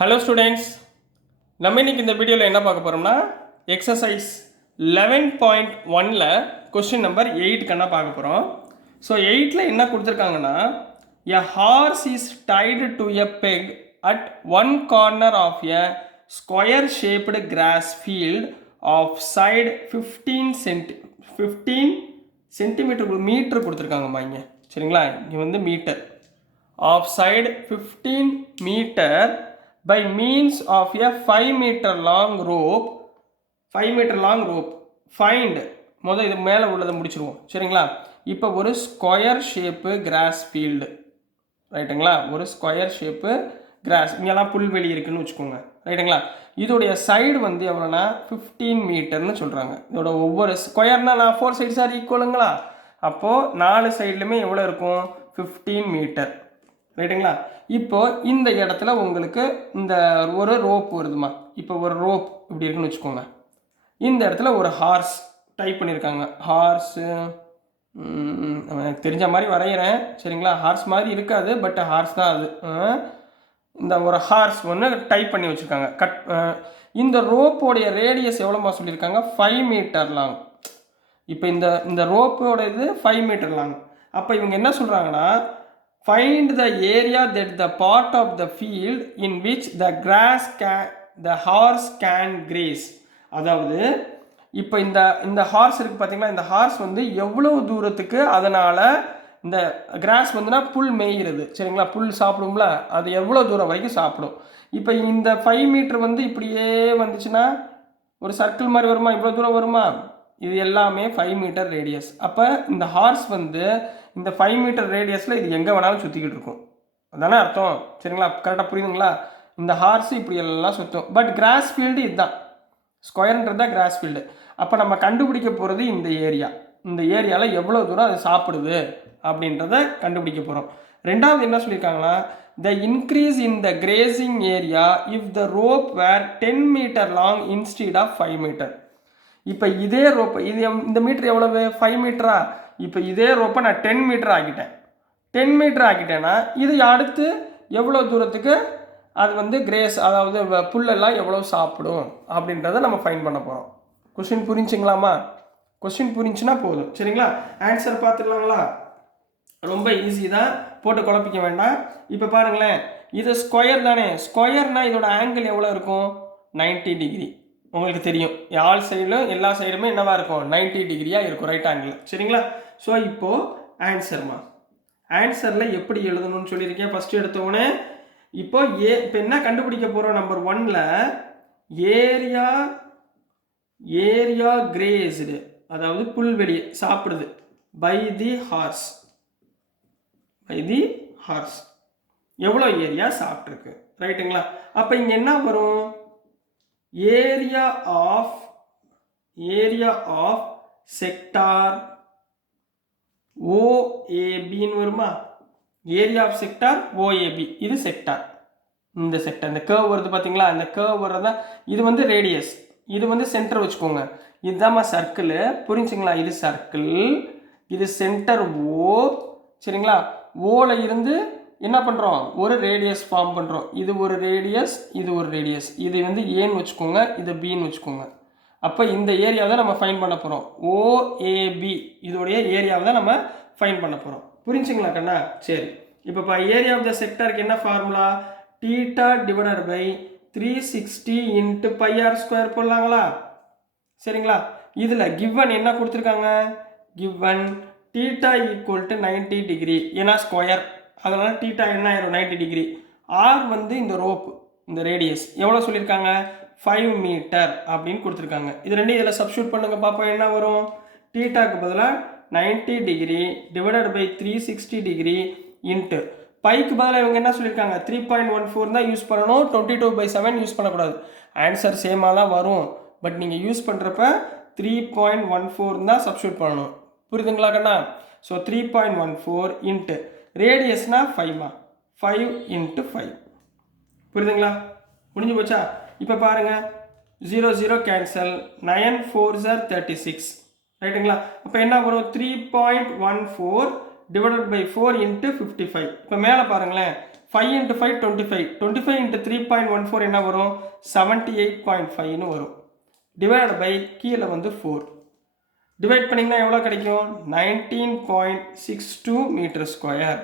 Hello students, நம்ம இன்னைக்கு இந்த வீடியோவில் என்ன பார்க்க போகிறோம்னா எக்ஸசைஸ் 11.1ல் கொஸ்டின் நம்பர் 8 கண்ணா பார்க்க போகிறோம். ஸோ 8ல் என்ன கொடுத்துருக்காங்கன்னா, a horse is tied to a peg at one corner of a square shaped grass field of side 15 centimetre metre கொடுத்துருக்காங்கம்மா இங்கே. சரிங்களா, இங்கே வந்து metre of side 15 metre by means of a 5 meter long rope. 5 meter long rope find முதல் இது மேலே உள்ளதை முடிச்சிருவோம். சரிங்களா, இப்போ ஒரு ஸ்கொயர் ஷேப்பு கிராஸ் ஃபீல்டு, ரைட்டுங்களா, ஒரு ஸ்கொயர் ஷேப்பு கிராஸ், இங்கெல்லாம் புல்வெளி இருக்குன்னு வச்சுக்கோங்க, ரைட்டுங்களா. இதோடைய சைடு வந்து எவ்வளோனா 15 மீட்டர்னு சொல்கிறாங்க. இதோட ஒவ்வொரு ஸ்கொயர்னால் 4 சைட்ஸ் ஆர் ஈக்குவலுங்களா, அப்போது 4 சைட்லையுமே எவ்வளோ இருக்கும் 15 மீட்டர், ரைட்டுங்களா. இப்போ இந்த இடத்துல உங்களுக்கு இந்த ஒரு ரோப் வருதுமா. இப்போ ஒரு ரோப் இப்படி இருக்குன்னு வச்சுக்கோங்க. இந்த இடத்துல ஒரு ஹார்ஸ் டைப் பண்ணியிருக்காங்க. ஹார்ஸு எனக்கு தெரிஞ்ச மாதிரி வரைகிறேன், சரிங்களா. ஹார்ஸ் மாதிரி இருக்காது, பட் ஹார்ஸ் தான் அது. இந்த ஒரு ஹார்ஸ் ஒன்று டைப் பண்ணி வச்சுருக்காங்க. இந்த ரோப்போடைய ரேடியஸ் எவ்வளோமா சொல்லியிருக்காங்க, 5 மீட்டர் லாங். இப்போ இந்த ரோப்போட இது 5 மீட்டர் லாங். அப்போ இவங்க என்ன சொல்கிறாங்கன்னா, find the area that the part of the field in which the horse can graze. அதாவது இப்போ இந்த ஹார்ஸ் இருக்குது பார்த்தீங்களா, இந்த ஹார்ஸ் வந்து எவ்வளவு தூரத்துக்கு அதனால் இந்த கிராஸ் வந்துன்னா புல் மேய்கிறது, சரிங்களா, புல் சாப்பிடும்ல, அது எவ்வளோ தூரம் வரைக்கும் சாப்பிடும். இப்போ இந்த 5 மீட்டர் வந்து இப்படியே வந்துச்சுன்னா ஒரு சர்க்கிள் மாதிரி வருமா, இவ்வளோ தூரம் வருமா, இது எல்லாமே 5 மீட்டர் ரேடியஸ். அப்போ இந்த ஹார்ஸ் வந்து இந்த 5 மீட்டர் ரேடியஸில் இது எங்கே வேணாலும் சுற்றிக்கிட்டு இருக்கும், அதானே அர்த்தம், சரிங்களா. கரெக்டாக புரியுதுங்களா. இந்த ஹார்ஸ் இப்படி எல்லாம் சுற்றும். பட் கிராஸ் ஃபீல்டு இதுதான், ஸ்கொயர்ன்றது தான் கிராஸ் ஃபீல்டு. அப்போ நம்ம கண்டுபிடிக்க போகிறது இந்த ஏரியாவில் எவ்வளோ தூரம் அது சாப்பிடுது அப்படின்றத கண்டுபிடிக்க போகிறோம். ரெண்டாவது என்ன சொல்லியிருக்காங்கன்னா, the increase in the grazing area if the rope were 10 metre long instead of 5 metre. இப்போ இதே ரோப்பை இந்த மீட்டர் எவ்வளவு 5 மீட்டரா, இப்போ இதே ரோப்பை நான் 10 மீட்டர் ஆக்கிட்டேன். 10 மீட்டர் ஆக்கிட்டேன்னா இது அடுத்து எவ்வளோ தூரத்துக்கு அது வந்து கிரேஸ், அதாவது புல்லெல்லாம் எவ்வளோ சாப்பிடும் அப்படின்றத நம்ம ஃபைன் பண்ண போகிறோம். கொஸ்டின் புரிஞ்சுங்களாமா? கொஸ்டின் புரிஞ்சுன்னா போதும், சரிங்களா. ஆன்சர் பார்த்துக்கலாங்களா, ரொம்ப ஈஸி தான், போட்டு குழப்பிக்க வேண்டாம். இப்போ பாருங்களேன், இது ஸ்கொயர் தானே, ஸ்கொயர்னால் இதோட ஆங்கிள் எவ்வளோ இருக்கும் 90 டிகிரி. உங்களுக்கு தெரியும், ஆல் சைடிலும் எல்லா சைடுமே என்னவா இருக்கும் 90 டிகிரியாக இருக்கும், ரைட் ஆங்கிள், சரிங்களா. ஸோ இப்போது ஆன்சர்மா, ஆன்சரில் எப்படி எழுதணும்னு சொல்லியிருக்கேன் ஃபஸ்ட்டு எடுத்தோடனே. இப்போ இப்போ என்ன கண்டுபிடிக்க போகிறோம், நம்பர் 1ல் ஏரியா கிரேஸ்டு, அதாவது புல்வெளி சாப்பிடுது, பை தி ஹார்ஸ் எவ்வளோ ஏரியா சாப்பிட்ருக்கு, ரைட்டுங்களா. அப்போ இங்கே என்ன வரும், ஏரியா ஆஃப் செக்டார் ஓஏபின்னு வருமா, ஏரியா ஆஃப் செக்டார் ஓஏபி, இது செக்டார். இந்த செக்டார், இந்த கேர்வ் வருது பார்த்தீங்களா, இந்த கேர்வ் வர்றதா, இது வந்து ரேடியஸ், இது வந்து சென்டர் வச்சுக்கோங்க, இதுதாம்மா சர்க்கிள், புரிஞ்சுங்களா. இது சர்க்கிள், இது சென்டர் ஓ, சரிங்களா. ஓவில் இருந்து என்ன பண்ணுறோம், ஒரு ரேடியஸ் ஃபார்ம் பண்ணுறோம். இது ஒரு ரேடியஸ், இது ஒரு ரேடியஸ், இது வந்து ஏன்னு வச்சுக்கோங்க, இது பின்னு வச்சுக்கோங்க. அப்போ இந்த ஏரியாவை தான் நம்ம ஃபைன் பண்ண போகிறோம். ஓஏபி இதோடைய ஏரியாவை தான் நம்ம ஃபைன் பண்ண போகிறோம். புரிஞ்சுங்களா கண்ணா? சரி, இப்போ ஏரியா ஆஃப் த செக்டருக்கு என்ன formula, theta divided by 360 into pi r square போடலாங்களா, சரிங்களா. இதில் கிவன் என்ன கொடுத்துருக்காங்க, given theta equal to 90 degree, ஏன்னா ஸ்கொயர், அதனால் தீட்டா என்ன ஆயிரும் 90 டிகிரி. ஆர் வந்து இந்த ரோப்பு, இந்த ரேடியஸ் எவ்வளோ சொல்லியிருக்காங்க 5 மீட்டர் அப்படின்னு கொடுத்துருக்காங்க. இது ரெண்டு இதில் சப்ஸ்டியூட் பண்ணுங்க பார்ப்போம், என்ன வரும், தீட்டாக்கு பதிலாக 90 degree divided by 360 degree into பைக்கு பதிலாக இவங்க என்ன சொல்லியிருக்காங்க 3.14 தான் யூஸ் பண்ணணும், 22/7 யூஸ் பண்ணக்கூடாது. ஆன்சர் சேமாக தான் வரும், பட் நீங்கள் யூஸ் பண்ணுறப்ப 3.14 தான் சப்ஸ்டியூட் பண்ணணும், புரியுதுங்களா கண்ணா. ஸோ 3.14 இன்ட்டு ரேடியஸ்னா 5மா, 5 இன்ட்டு 5, புரியுதுங்களா, முடிஞ்சு போச்சா. இப்போ பாருங்கள் 0 0 கேன்சல், 9 4s are 36, ரைட்டுங்களா. அப்போ என்ன வரும் 3.14 divided by 4 into 55. இப்போ மேலே பாருங்களேன் 5 into 5 25, 25 into 3.14 என்ன வரும் 78.5 வரும். டிவைட் பை கீழே வந்து 4 டிவைட் பண்ணிங்கன்னா எவ்வளோ கிடைக்கும் 19.62 metre square.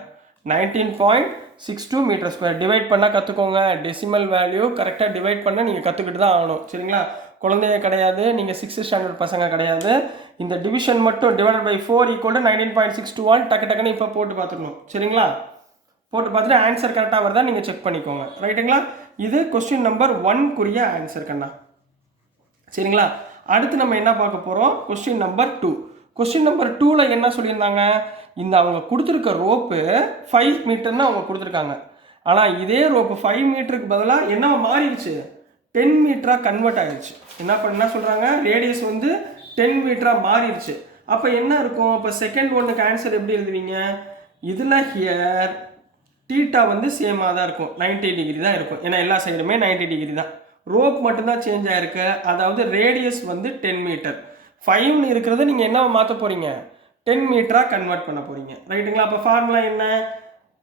19.62 metre square divide பண்ணால் கற்றுக்கோங்க. டெசிமல் வேல்யூ கரெக்டாக டிவைட் பண்ண நீங்கள் கற்றுக்கிட்டு தான் ஆகணும். சரிங்களா? குழந்தைய கிடையாது, நீங்கள் 6th ஸ்டாண்டர்ட் பசங்க கிடையாது. இந்த டிவிஷன் மட்டும் டிவைட் பை 4 ஈக்குவல் டு 19.621 டக்குன்னு இப்போ போட்டு பார்த்துக்கணும். சரிங்களா? போட்டு பார்த்துட்டு ஆன்சர் கரெக்டாக வருதா நீங்கள் செக் பண்ணிக்கோங்க. ரைட்டுங்களா? இது கொஸ்டின் நம்பர் 1 ஆன்சர் கண்ணா. சரிங்களா? அடுத்து நம்ம என்ன பார்க்க போகிறோம்? Question number 2. கொஸ்டின் நம்பர் 2ல் என்ன சொல்லியிருந்தாங்க? இந்த அவங்க கொடுத்துருக்க ரோப்பு 5 மீட்டர்னு அவங்க கொடுத்துருக்காங்க. ஆனால் இதே ரோப்பு 5 மீட்டருக்கு பதிலாக என்ன மாறிடுச்சு 10 மீட்டராக கன்வெர்ட் ஆகிடுச்சு. என்ன சொல்கிறாங்க? ரேடியஸ் வந்து 10 மீட்டராக மாறிடுச்சு. அப்போ என்ன இருக்கும்? இப்போ செகண்ட் ஒன்றுக்கு ஆன்சர் எப்படி எழுதுவீங்க? இதில் ஹியர் தீட்டா வந்து சேமாக தான் இருக்கும், 90 டிகிரி தான் இருக்கும். ஏன்னா எல்லா சைடுமே 90 டிகிரி தான். ரோப் மட்டும்தான் சேஞ்ச் ஆகிருக்கு. அதாவது ரேடியஸ் வந்து 10 மீட்டர். 5ன்னு இருக்கிறத நீங்கள் என்ன மாற்ற போகிறீங்க 10 மீட்டராக கன்வெர்ட் பண்ண போகிறீங்க. ரைட்டுங்களா? அப்போ ஃபார்முலா என்ன?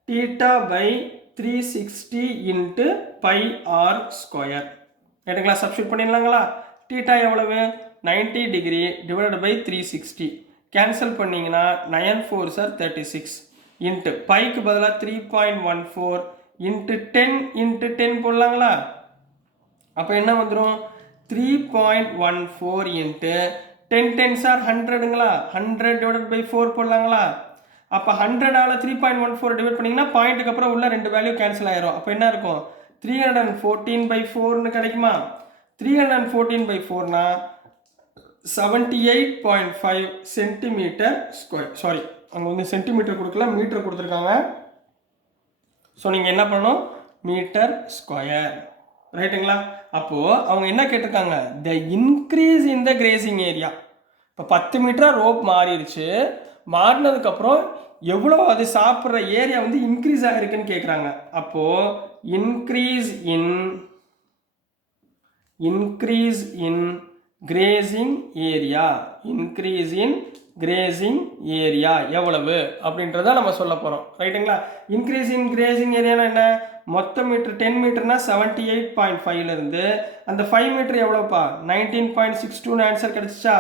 தீட்டா by 360 into pi r square. ரைட்டுங்களா? சப்ஸ்டியூட் பண்ணிடலாங்களா? தீட்டா எவ்வளவு 90 டிகிரி டிவைட் பை 360 கேன்சல் பண்ணிங்கன்னா 9 4 சார் 36 இன்ட்டு பைக்கு பதிலாக 3.14 இன்ட்டு 10 இன்ட்டு 10 போடலாங்களா? அப்போ என்ன வந்துடும் 3.14 இன்ட்டு 10 10 சார் 100ங்களா? 100 டிவைட் பை 4 போடலாங்களா? அப்போ 100ஆல் 3.14 டிவைட் பண்ணிங்கன்னா பாயிண்ட்டுக்கு அப்புறம் உள்ள 2 வேல்யூ கேன்சல் ஆயிரும். அப்போ என்ன இருக்கும் 314/4ன்னு கிடைக்குமா? 314/4னா 78.5 சென்டிமீட்டர் ஸ்கொயர். சாரி, அங்கே வந்து சென்டிமீட்டர் கொடுக்கல, மீட்டர் கொடுத்துருக்காங்க. ஸோ நீங்கள் என்ன பண்ணணும் மீட்டர் ஸ்கொயர். ரைட்டுங்களா? அப்போது அவங்க என்ன கேட்டிருக்காங்க? த increase in the grazing area. இப்போ 10 மீட்டராக ரோப் மாறிடுச்சு. மாறினதுக்கப்புறம் எவ்வளோ அது சாப்பிட்ற ஏரியா வந்து இன்க்ரீஸ் ஆகிருக்குன்னு கேட்குறாங்க. அப்போது increase in grazing area, increase in grazing area எவ்வளவு அப்படின்றத நம்ம சொல்ல போகிறோம். ரைட்டுங்களா? இன்க்ரீஸ் இன் கிரேசிங் ஏரியானா என்ன? மொத்த மீட்டர் 10 மீட்டர்னா 78.5லேருந்து அந்த 5 மீட்டர் எவ்வளோப்பா 19.62 ஆன்சர் கிடச்சிச்சா?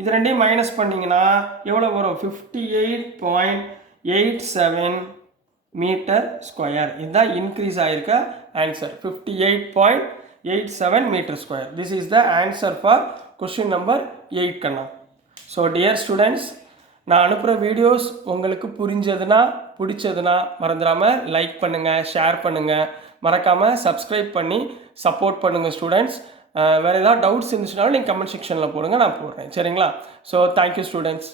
இது ரெண்டையும் மைனஸ் பண்ணிங்கன்னா எவ்வளோ வரும் 58.87 மீட்டர் ஸ்கொயர். இதுதான் இன்க்ரீஸ் ஆகிருக்க answer 58.87 metre square. This is the answer for question number 8 கண்ணா. ஸோ டியர் ஸ்டூடெண்ட்ஸ், நான் அனுப்புகிற வீடியோஸ் உங்களுக்கு புரிஞ்சதுன்னா பிடிச்சதுன்னா மறந்துடாமல் லைக் பண்ணுங்கள், ஷேர் பண்ணுங்கள், மறக்காமல் சப்ஸ்கிரைப் பண்ணி சப்போர்ட் பண்ணுங்கள் ஸ்டூடெண்ட்ஸ். வேறு ஏதாவது டவுட்ஸ் இருந்துச்சுனாலும் நீங்கள் கமெண்ட் செக்ஷனில் போடுங்க, நான் போடுறேன். சரிங்களா? So thank you students.